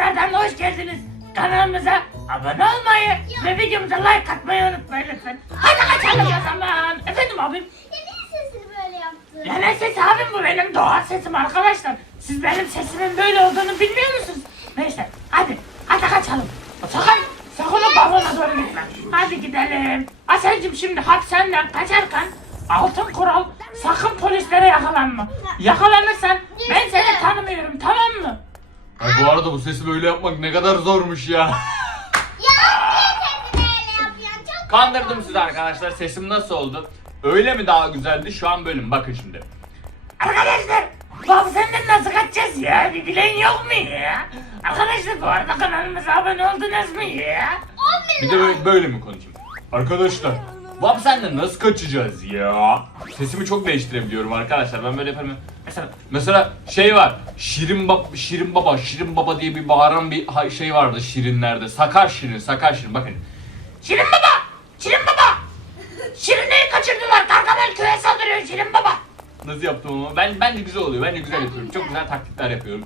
tekrardan hoş geldiniz. Kanalımıza abone olmayı ve videomuza like atmayı unutmayın lütfen. Hadi kaçalım o zaman. Efendim abim. Niye sesini böyle yaptın? Ya ne sesi abim bu benim doğal sesim arkadaşlar. Siz benim sesimin böyle olduğunu bilmiyor musunuz? Neyse hadi hadi kaçalım. Sakın sakın o balona doğru gitme. Hadi gidelim. Aselcim şimdi hapishaneden kaçarken altın kural sakın polislere yakalanma. Yakalanırsan ben seni tanımıyorum tamam mı? Ay bu arada bu sesi böyle yapmak ne kadar zormuş ya. Kandırdım sizi arkadaşlar. Sesim nasıl oldu? Öyle mi daha güzeldi? Şu an bölüm. Bakın şimdi. Arkadaşlar bu hapishaneden nasıl kaçacağız ya? Bir bilen yok mu ya? Arkadaşlar bu arada kanalımıza abone oldunuz mu ya? 10 Bir de böyle, böyle mi konuşayım? Arkadaşlar bu hapishaneden nasıl kaçacağız ya? Sesimi çok değiştirebiliyorum arkadaşlar. Ben böyle yaparım. Mesela mesela şey var. Şirin bab Şirin baba, Şirin baba diye bir bağıran bir şey vardı Şirinlerde. Sakar Şirin, Sakar Şirin. Bakın. Şirin baba! Şirin baba! Şirine'yi kaçırdılar. Gargamel köye saldırıyor Şirin baba. Nasıl yaptım ama ben bence güzel oluyor. Bence güzel yapıyorum. Çok güzel taktikler yapıyorum.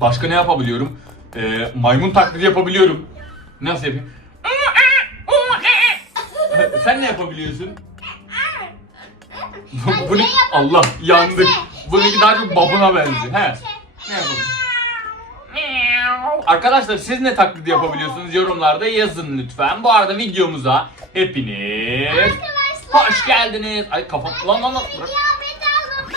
Başka ne yapabiliyorum? Ee, maymun taklidi yapabiliyorum. Nasıl yapayım? Sen ne yapabiliyorsun? Ben Bu ne? şey. Allah yandık. Şey- Bununki şey daha çok yapamıyorum. babuna benziyor. He. Şey- Ne yapalım? Arkadaşlar siz ne taklidi yapabiliyorsunuz yorumlarda yazın lütfen. Bu arada videomuza hepiniz Arkadaşlar. hoş geldiniz. Ay kafam lan lan lan. Bırak. Bakın.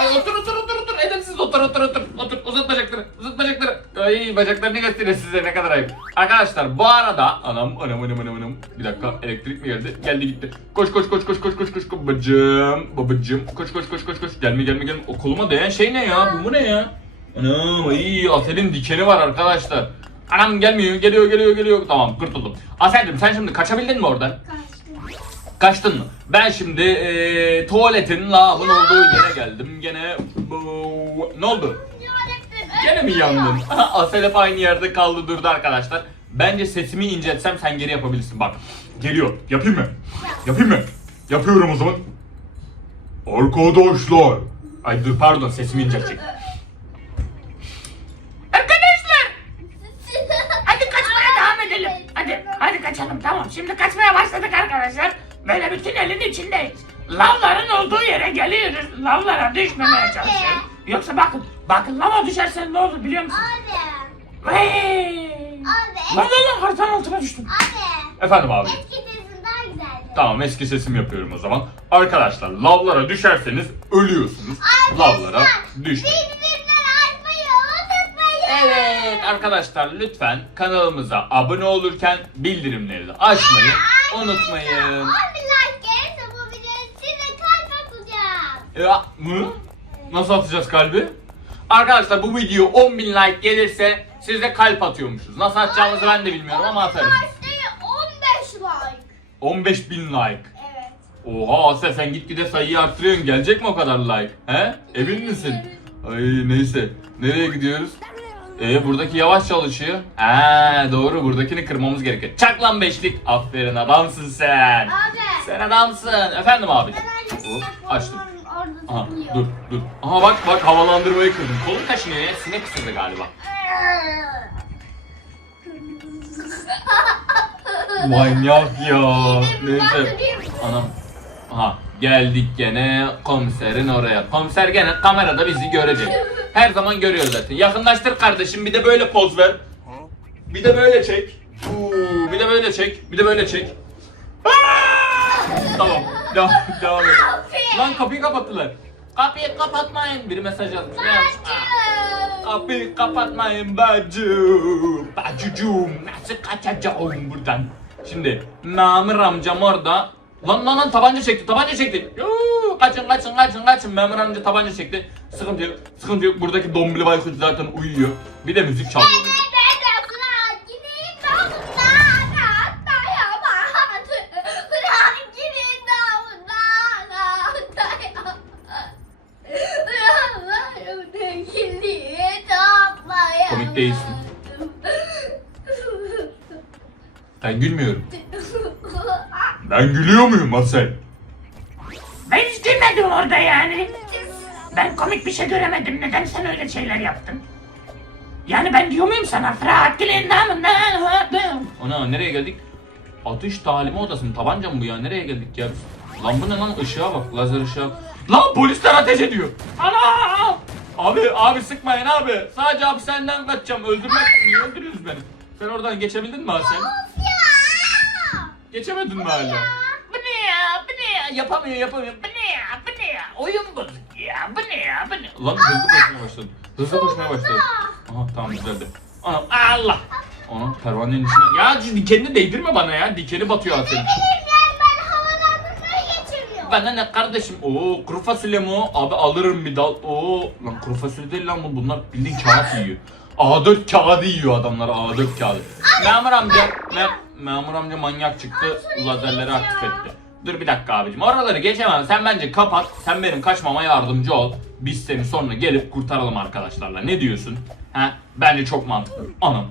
Ay otur otur otur otur. Edepsiz otur otur otur. Otur uzat bacakları. Uzat bacakları. Ay bacaklarını gösteriyor size ne kadar ayıp. Arkadaşlar bu arada anam anam anam anam anam. Bir dakika elektrik mi geldi? Geldi gitti. Koş koş koş koş koş koş koş babacım. Babacım. Koş koş koş koş koş. Gelme gelme gelme. O koluma değen şey ne ya? Bu mu ne ya? Anam ay Asel'in dikeni var arkadaşlar. Anam gelmiyor. Geliyor geliyor geliyor. Tamam kurtuldum. Asel'cim sen şimdi kaçabildin mi oradan? Kaçtın mı? Ben şimdi eee tuvaletin lavabın olduğu yere geldim. Gene bu... Ne oldu? Gene mi yandın? Asel hep aynı yerde kaldı durdu arkadaşlar. Bence sesimi inceltsem sen geri yapabilirsin. Bak geliyor. Yapayım mı? Yapayım mı? Yapıyorum o zaman. Arkadaşlar. Ay dur pardon sesimi inceltecek. Arkadaşlar hadi kaçmaya devam edelim. Hadi hadi kaçalım tamam. Şimdi kaçmaya başladık arkadaşlar. Böyle bir tünelin içindeyiz. Lavların olduğu yere geliyoruz. Lavlara düşmemeye çalışıyoruz. Yoksa bakın bakın lava düşersen ne olur biliyor musun? Abi. Hey! Abi. Lan lan lan haritanın altına düştüm. Abi. Efendim abi. Eski sesin daha güzeldi. Tamam eski sesimi yapıyorum o zaman. Arkadaşlar lavlara düşerseniz ölüyorsunuz. Lavlara düşmeyin. Bildirimleri açmayı unutmayın. Evet arkadaşlar lütfen kanalımıza abone olurken bildirimleri de açmayı unutmayın. 10 bin like gelirse bu videoya size kalp atacağım. Ya mı? Nasıl atacağız kalbi? Arkadaşlar bu video 10.000 like gelirse size kalp atıyormuşuz. Nasıl atacağımızı ben de bilmiyorum ama atarız. Like değil, 15 like. 15.000 like. Evet. Oha Asya sen gitgide sayıyı arttırıyorsun. Gelecek mi o kadar like? He? Emin misin? Ay neyse. Nereye gidiyoruz? Ee buradaki yavaş çalışıyor. Ha doğru buradakini kırmamız gerekiyor. Çak lan beşlik. Aferin adamsın sen. Abi. Sen adamsın. Efendim abi. Hop açtım. Aha dur dur. Aha bak bak havalandırmayı kırdım. Kolun kaşınıyor ya. Sinek ısırdı galiba. Manyak ya. Neyse. Anam. Aha geldik gene komiserin oraya. Komiser gene kamerada bizi görecek. Her zaman görüyor zaten. Yakınlaştır kardeşim bir de böyle poz ver. Bir de böyle çek. Bir de böyle çek. Bir de böyle çek. Tamam. Devam, devam et. Lan kapıyı kapattılar. Kapıyı kapatmayın. Biri mesaj yazmış. Ne yazmış? Aa. Kapıyı kapatmayın bacım. Bacıcığım nasıl kaçacağım buradan? Şimdi Namır amcam orada. Lan lan lan tabanca çekti tabanca çekti. Yoo, kaçın kaçın kaçın kaçın. Memur amca tabanca çekti. Sıkıntı yok sıkıntı yok. Buradaki dombili baykuş zaten uyuyor. Bir de müzik çalıyor. Değilsin. Ben gülmüyorum. Ben gülüyor muyum Asel? Ben hiç gülmedim orada yani. Ben komik bir şey göremedim. Neden sen öyle şeyler yaptın? Yani ben diyor muyum sana? Fırat Gülendam'ın Ana nereye geldik? Atış talimi odası? Tabanca mı bu ya? Nereye geldik ya biz? Lan bu ne lan? Işığa bak. Lazer ışığa. Lan polisler ateş ediyor. Ana! Abi abi sıkmayın abi. Sadece hapishaneden kaçacağım. Öldürmek niye öldürüyorsunuz beni? Sen oradan geçebildin mi Asel? Geçemedin mi hala? Bu ne ya? Bu ne ya? Yapamıyor yapamıyor. Bu ne ya? Bu ne ya? Oyun bozuk ya. Bu ne ya? Bu ne? Lan hızlı koşmaya başladı. Hızlı koşmaya başladı. Aha tamam düzeldi. Anam Allah. Anam pervanenin içine. Ya dikenini değdirme bana ya. Dikeni batıyor Asel. Benim yani ben havalandırmayı geçiriyorum. Bana ne kardeşim? Oo kuru fasulye mi o? Abi alırım bir dal. Oo lan kuru fasulye değil lan bu. Bunlar bildiğin kağıt yiyor. A4 kağıdı yiyor adamlar A4 kağıdı. Memur amca, me memur amca manyak çıktı. Lazerleri aktif etti. Dur bir dakika abicim. Oraları geçemem. Sen bence kapat. Sen benim kaçmama yardımcı ol. Biz seni sonra gelip kurtaralım arkadaşlarla. Ne diyorsun? Ha? Bence çok mantıklı. Anam.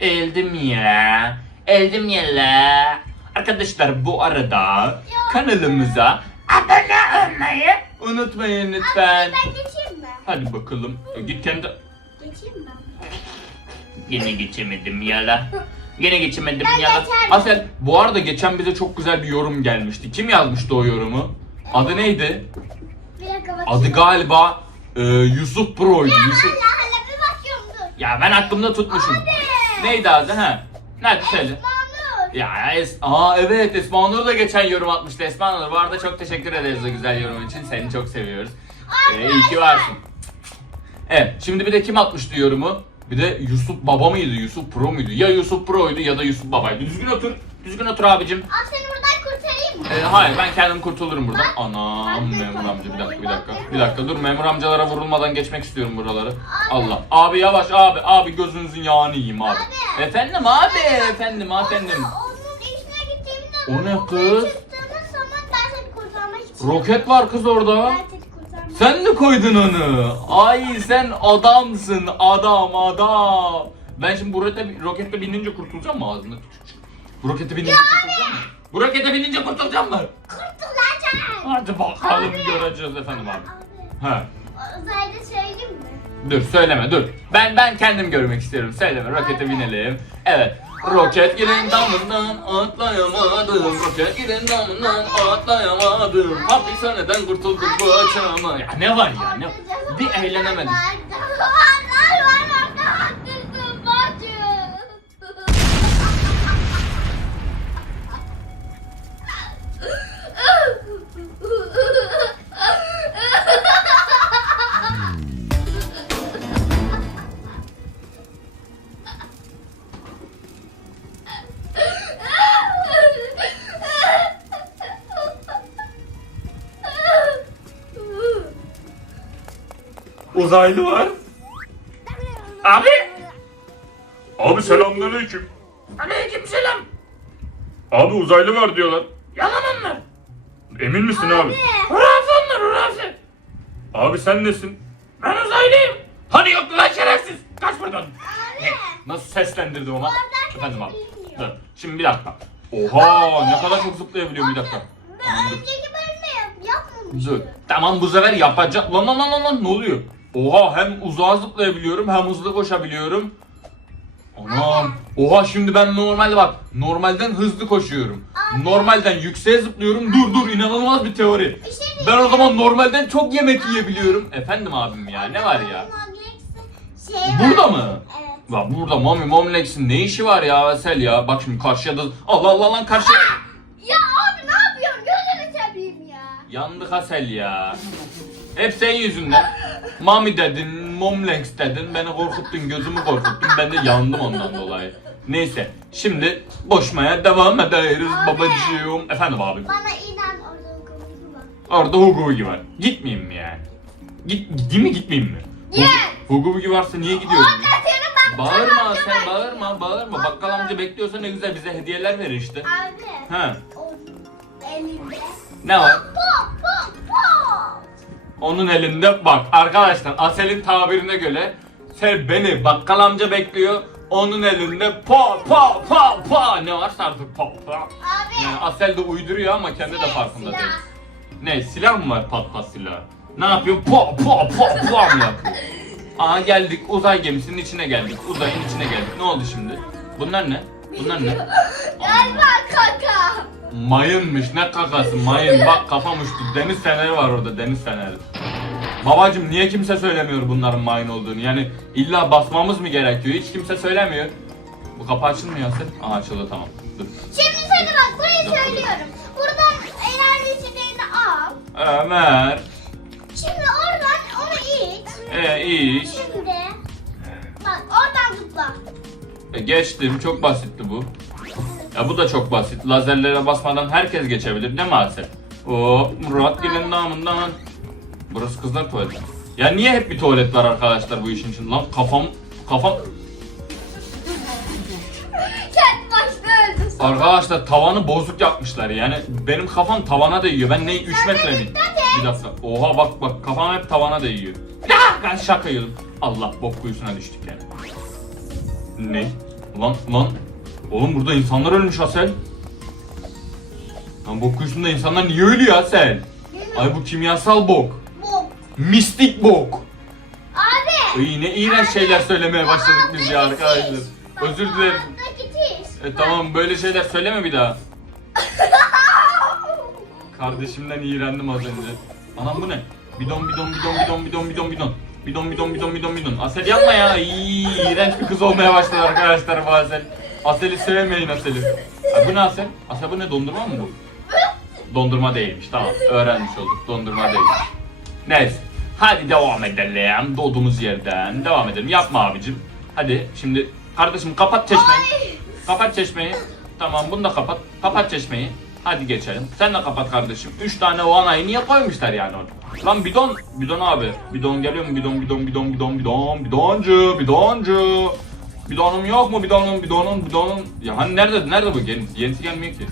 Eldim ya. Eldim ya la. Arkadaşlar bu arada kanalımıza Abone olmayı. unutmayın lütfen. Ben geçeyim mi? Hadi bakalım. Git kendi... Geçeyim mi? Gene geçemedim ya la. Gene geçemedim Ben ya la. geçerim. Asel bu arada geçen bize çok güzel bir yorum gelmişti. Kim yazmıştı o yorumu? Adı neydi? Bir dakika bakayım. Adı galiba e, Yusuf Pro'ydu. Yusuf... Hala hala bir bakıyorum dur. Ya ben aklımda tutmuşum. Neydi adı ha? Nerede söyle. Mahmut. Ya es Aa evet Esma Nur da geçen yorum atmıştı. Esma Nur bu arada çok teşekkür ederiz o güzel yorum için. Seni çok seviyoruz. Ee, iyi ki varsın. Evet şimdi bir de kim atmıştı yorumu? Bir de Yusuf Baba mıydı? Yusuf Pro muydu? Ya Yusuf Pro'ydu ya da Yusuf Baba'ydı. Düzgün otur. Düzgün otur abicim. Al seni buradan kurtarayım mı? Ee, hayır ben kendim kurtulurum buradan. Anam memur amca bir dakika bir dakika. Bir dakika dur memur amcalara vurulmadan geçmek istiyorum buraları. Allah. Abi yavaş abi abi gözünüzün yağını yiyeyim abi. Abi. Efendim abi efendim efendim. Onun işine gittiğimde O ne kız? Roket var kız orada. Ben Sen mi koydun onu? Ay sen adamsın adam adam. Ben şimdi bu rokete, rokete binince kurtulacağım mı ağzına? Bu rokete binince kurtulacağım mı? Bu rokete binince kurtulacağım mı? kurtulacaksın. Hadi bakalım Abi. göreceğiz efendim abi. Abi. Ha. Uzayda söyleyeyim mi? Dur söyleme dur. Ben ben kendim görmek istiyorum. Söyleme rokete binelim. Evet. Roket girin damından atlayamadım. Roket girin damından atlayamadım. Hapishaneden kurtulduk bu akşama. Ya ne var ya ne? Bir eğlenemedik. Uzaylı var. Abi. Abi selamünaleyküm. Aleyküm selam. Abi uzaylı var diyorlar. Yalan onlar. Emin misin abi? Hurafe onlar hurafe. Abi sen nesin? Ben uzaylıyım. Hani yok lan şerefsiz. Kaç buradan. Nasıl seslendirdim ama? Efendim abi. Dur. Şimdi bir dakika. Oha ne kadar çok zıplayabiliyorum bir dakika. Ben önceki bölümde yap, yapmamıştım. Dur. Tamam bu sefer yapacak. Lan lan lan lan lan ne oluyor? Oha hem uzağa zıplayabiliyorum hem hızlı koşabiliyorum. Anam. Oha şimdi ben normalde bak normalden hızlı koşuyorum. Normalden yükseğe zıplıyorum. Dur dur inanılmaz bir teori. Bir şey. Ben o zaman normalden çok yemek yiyebiliyorum. Efendim abim ya ne var ya? Şey var. Burada mı? Evet. Ya burada Mami Momlex'in ne işi var ya Sel ya? Bak şimdi karşıya da... Allah Allah lan karşıya... Yandık Asel ya. Hep senin yüzünden. Mami dedin, Momlex dedin, beni korkuttun, gözümü korkuttun. Ben de yandım ondan dolayı. Neyse, şimdi boşmaya devam ederiz babacığım. Efendim abi, Bana inan orada okumuzu bak. orada Hugo Bugi var. Gitmeyeyim mi yani? Git, gideyim mi gitmeyeyim mi? Hugo Bugi varsa niye gidiyorum? Orada senin bak. Bağırma amca sen var. bağırma bağırma. Bakkal amca bekliyorsa ne güzel bize hediyeler verir işte. Abi. He. O elinde. Ne var? Pop pop pop. Onun elinde bak arkadaşlar Asel'in tabirine göre Sen beni bakkal amca bekliyor. Onun elinde pa pa pa pa ne varsa artık pa pa. Abi. Yani Asel de uyduruyor ama kendi de farkında Silah. değil. Ne silah mı var pat pat silah? Ne yapıyor? Pa pa pa pa mı yapıyor? Aa geldik uzay gemisinin içine geldik. Uzayın içine geldik. Ne oldu şimdi? Bunlar ne? Bunlar ne? Galiba kaka. Mayınmış ne kakası mayın. Bak kafam uçtu. Deniz feneri var orada deniz feneri. Babacım niye kimse söylemiyor bunların mayın olduğunu? Yani illa basmamız mı gerekiyor? Hiç kimse söylemiyor. Bu kapı açılmıyor Asel Aha açıldı tamam. Dur. Şimdi söyle bak burayı söylüyorum. Buradan enerji içeceğini al. Ömer. Şimdi oradan onu iç. e, iş Şimdi bak oradan zıpla. e, geçtim. Çok basitti bu Ya bu da çok basit lazerlere basmadan herkes geçebilir değil mi Asel Oo Murat Gül'ün namından Burası kızlar tuvaleti. Ya niye hep bir tuvalet var arkadaşlar bu işin için? Lan kafam kafam Kendi başına öldü. Arkadaşlar tavanı bozuk yapmışlar yani benim kafam tavana değiyor. Ben ne 3 metre miyim? Bir dakika. Oha bak bak kafam hep tavana değiyor. Ya şaka yiyorum. Allah bok kuyusuna düştük yani. Ne? Lan lan. Oğlum burada insanlar ölmüş Asel. Lan bok kuyusunda insanlar niye ölüyor Asel? Ay bu kimyasal bok. Bok. Mistik bok. Abi. Ay ne iğrenç şeyler söylemeye başladık biz ya arkadaşlar. Özür dilerim. E tamam böyle şeyler söyleme bir daha. Kardeşimden iğrendim az önce. Anam bu ne? Bidon bidon bidon bidon bidon bidon bidon. Bidon bidon bidon bidon bidon. Asel yapma ya. İyi, iğrenç bir kız olmaya başladı arkadaşlar bu Asel. Asel'i sevmeyin Asel'i. Ha, bu ne Asel? Asel bu ne dondurma mı bu? Dondurma değilmiş tamam. Öğrenmiş olduk. Dondurma değilmiş. Neyse. Hadi devam edelim. Doğduğumuz yerden. Devam edelim. Yapma abicim. Hadi şimdi kardeşim kapat çeşmeyi. Kapat çeşmeyi. Tamam bunu da kapat. Kapat çeşmeyi. Hadi geçelim. Sen de kapat kardeşim. Üç tane o anayı niye koymuşlar yani orada? Lan bidon, bidon abi. Bidon geliyor mu? Bidon, bidon, bidon, bidon, bidon, bidoncu, bidoncu. Bidonum yok mu? Bidonum, bidonum, bidonum. Ya hani nerede, nerede bu? Yeni, yenisi gelmiyor ki.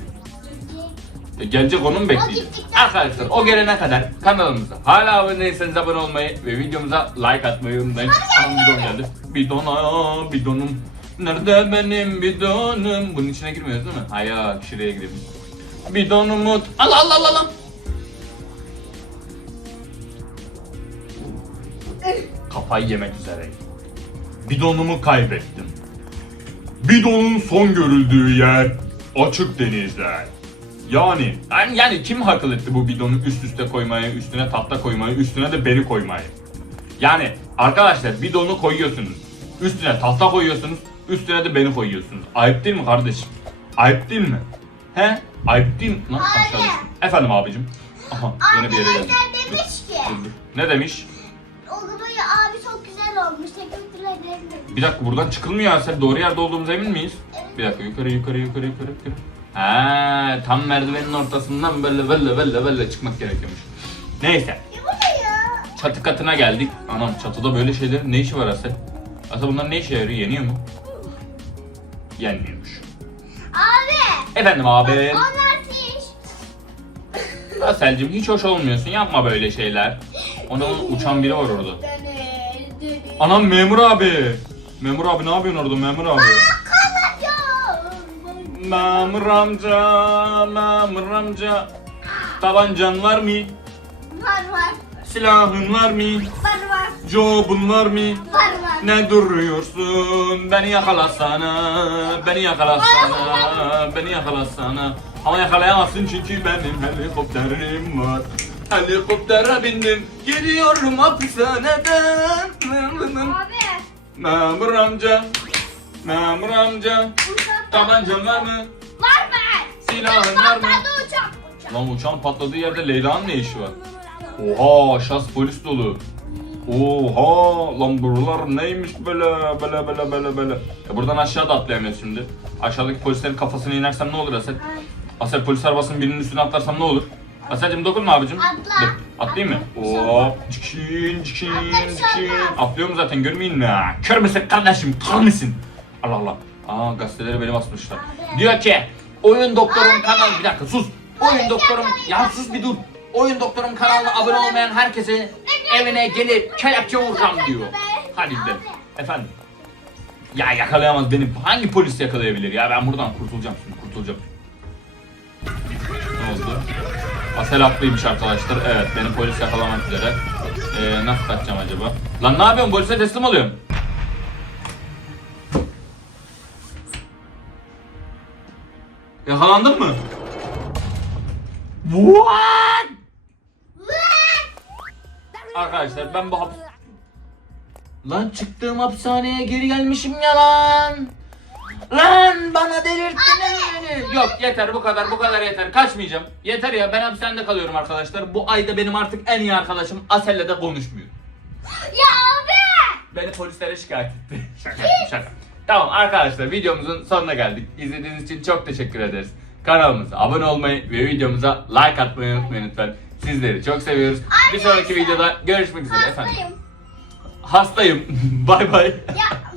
E, gelecek onu mu bekleyeceğiz? Arkadaşlar o gelene kadar kanalımıza hala abone değilseniz abone olmayı ve videomuza like atmayı unutmayın. Anam bidon geldi. Bidona bidonum. Nerede benim bidonum? Bunun içine girmiyoruz değil mi? Hayır şuraya girelim. Bidonumu... Al al al al al. Kafayı yemek üzereyim. Bidonumu kaybettim. Bidonun son görüldüğü yer açık denizler. Yani, yani, yani kim akıl etti bu bidonu üst üste koymayı, üstüne tahta koymayı, üstüne de beni koymayı? Yani arkadaşlar bidonu koyuyorsunuz, üstüne tahta koyuyorsunuz, üstüne de beni koyuyorsunuz. Ayıp değil mi kardeşim? Ayıp değil mi? He? Ayıp değil mi? Lan aşağı düştüm. Efendim abicim. Aha yine bir yere geldim. Demiş ki. Ne demiş? Bir dakika buradan çıkılmıyor ya. Sen doğru yerde olduğumuza emin miyiz? Bir dakika yukarı yukarı yukarı yukarı yukarı. Ha, tam merdivenin ortasından böyle böyle böyle böyle çıkmak gerekiyormuş. Neyse. Çatı katına geldik. Anam çatıda böyle şeylerin ne işi var Asel? Asel bunlar ne işe yarıyor? Yeniyor mu? Yenmiyormuş. Abi. Efendim abi. Onlar tiş. Aselcim hiç hoş olmuyorsun. Yapma böyle şeyler. Onun uçan biri var orada. Dönür. Anam memur abi. Memur abi ne yapıyorsun orada memur abi? Memur amca, memur amca. Tabancan var mı? Var var. Silahın var mı? Var var. Jobun var mı? Var var. Ne duruyorsun? Beni yakalasana, beni yakalasana, beni yakalasana. Ama yakalayamazsın çünkü benim helikopterim var. Helikoptere bindim, gidiyorum hapishaneden. Abi. Memur amca, memur amca. Tabancan var mı? Var var. Silahın var mı? Patladı uçak. Uçak. Lan uçağın patladığı yerde Leyla'nın ne işi var? Oha şahs polis dolu. Oha lan buralar neymiş böyle böyle böyle böyle böyle. E buradan aşağı da atlayamıyoruz şimdi. Aşağıdaki polislerin kafasına inersem ne olur Asel? Asel polis arabasının birinin üstüne atlarsam ne olur? Aselcim dokunma abicim. Atla. Dur, atlayayım mı? Çıkşin Atla, çıkşin. atla. Atlıyorum zaten görmeyin mi? Kör müsün kardeşim kör müsün? Allah Allah. Aa gazeteleri benim asmışlar. Diyor ki oyun doktorum kanalı bir dakika sus. Oyun doktorum ya sus bir dur. Oyun doktorum kanalına abone olmayan herkese evine gelip kelepçe vuracağım diyor. Hadi gidelim. Efendim? Ya yakalayamaz beni. Hangi polis yakalayabilir ya? Ben buradan kurtulacağım şimdi kurtulacağım. Ne oldu? Asel haklıymış arkadaşlar. Evet beni polis yakalamak üzere. Ee, nasıl kaçacağım acaba? Lan ne yapıyorsun? Polise teslim oluyorum. Yakalandın mı? What? Arkadaşlar ben bu hapis... Lan çıktığım hapishaneye geri gelmişim ya lan. Lan bana delirttiniz beni. Yok yeter bu kadar bu kadar yeter. Kaçmayacağım. Yeter ya ben hapishanede kalıyorum arkadaşlar. Bu ayda benim artık en iyi arkadaşım Asel'le de konuşmuyor. Ya abi. Beni polislere şikayet etti. şaka şaka. Tamam arkadaşlar videomuzun sonuna geldik. İzlediğiniz için çok teşekkür ederiz. Kanalımıza abone olmayı ve videomuza like atmayı unutmayın lütfen. Sizleri çok seviyoruz. Bir sonraki videoda görüşmek üzere efendim. Hastayım. Hastayım. bay bay. Ya